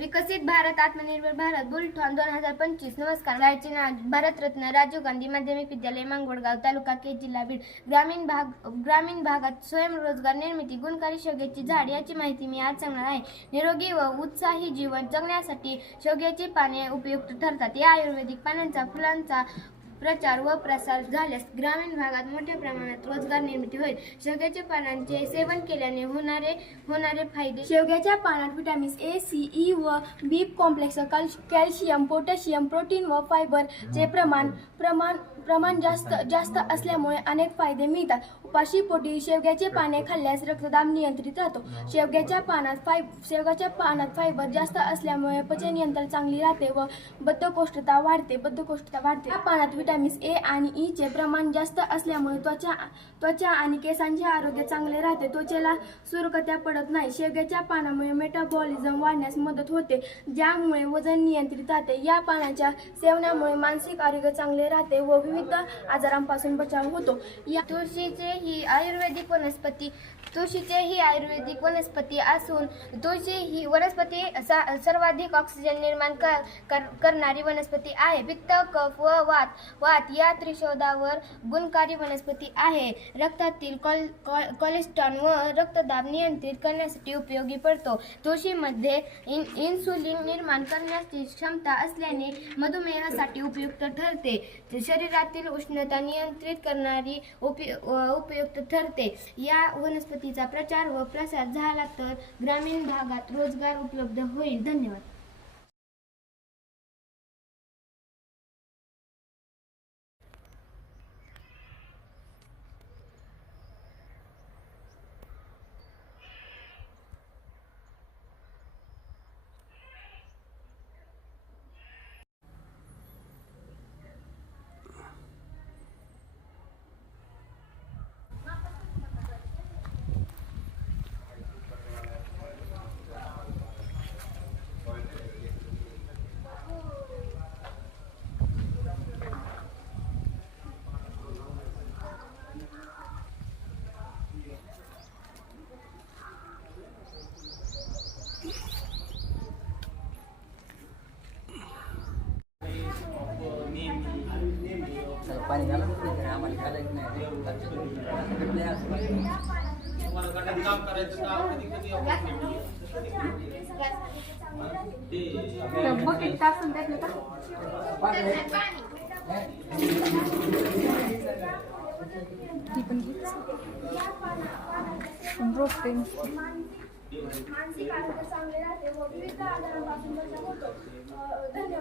विकसित भारत आत्मनिर्भर भारत बुलढाणा 2025। नमस्कार, माझे नाव भारतरत्न राजीव गांधी माध्यमिक विद्यालय मांगवडगाव तालुका केज जिल्हा बीड। ग्रामीण भागात स्वयंरोजगार निर्मिती गुणकारी शेवग्याची झाड याची माहिती मी आज सांगणार आहे। निरोगी व उत्साही जीवन जगण्यासाठी शेवग्याची पाने उपयुक्त ठरतात। या आयुर्वेदिक पानांचा फुलांचा प्रचार व प्रसार झाल्यास ग्रामीण भागात मोठ्या प्रमाणात रोजगार निर्मिती होईल। शेवग्याच्या पानांचे सेवन केल्याने होणारे फायदे: शेवग्याच्या पानात व्हिटॅमिन्स ए, सी, ई व बी कॉम्प्लेक्स, कॅल्शियम, पोटॅशियम, प्रोटीन व फायबर चे प्रमाण जास्त असल्यामुळे अनेक फायदे मिळतात। उपाशीपोटी शेवग्याचे पाने खाल्ल्यास रक्तदाब नियंत्रित राहतो। शेवग्याच्या पानात फायबर जास्त असल्यामुळे पचन यंत्रणा चांगली राहते व बद्धकोष्ठता वाढते। या पानात व्हिटॅमिन्स ए आणि ई चे प्रमाण जास्त असल्यामुळे त्वचा आणि केसांचे आरोग्य चांगले राहते। त्वचेला सुरकुत्या पडत नाही। शेवग्याच्या पानामुळे मेटाबॉलिझम वाढण्यास मदत होते, ज्यामुळे वजन नियंत्रित राहते। या पानाच्या सेवनामुळे मानसिक आरोग्य चांगले राहते व विविध आजारांपासून बचाव होतो। तुळशीचे ही आयुर्वेदिक वनस्पती असून तुळशी ही वनस्पती सर्वाधिक ऑक्सिजन निर्माण करणारी वनस्पती आहे। पित्त, कफ व वात या त्रिशोधावर गुणकारी वनस्पती आहे। रक्तातील कोलेस्ट्रॉल व रक्तदाब नियंत्रित करण्यासाठी उपयोगी पडतो। तुळशीमध्ये इन्सुलिन निर्माण करण्याची क्षमता असल्याने मधुमेहासाठी उपयुक्त ठरते। शरीरातील उष्णता नियंत्रित करणारी उपयुक्त ठरते। या वनस्पतीचा प्रचार व प्रसार झाला तर ग्रामीण भागात रोजगार उपलब्ध होईल। धन्यवाद। पाणी घाला आम्हाला घालायचं नाही। मानसिक आरोग्य चांगले राहते व विविध आजारांपासून बचाव होतो।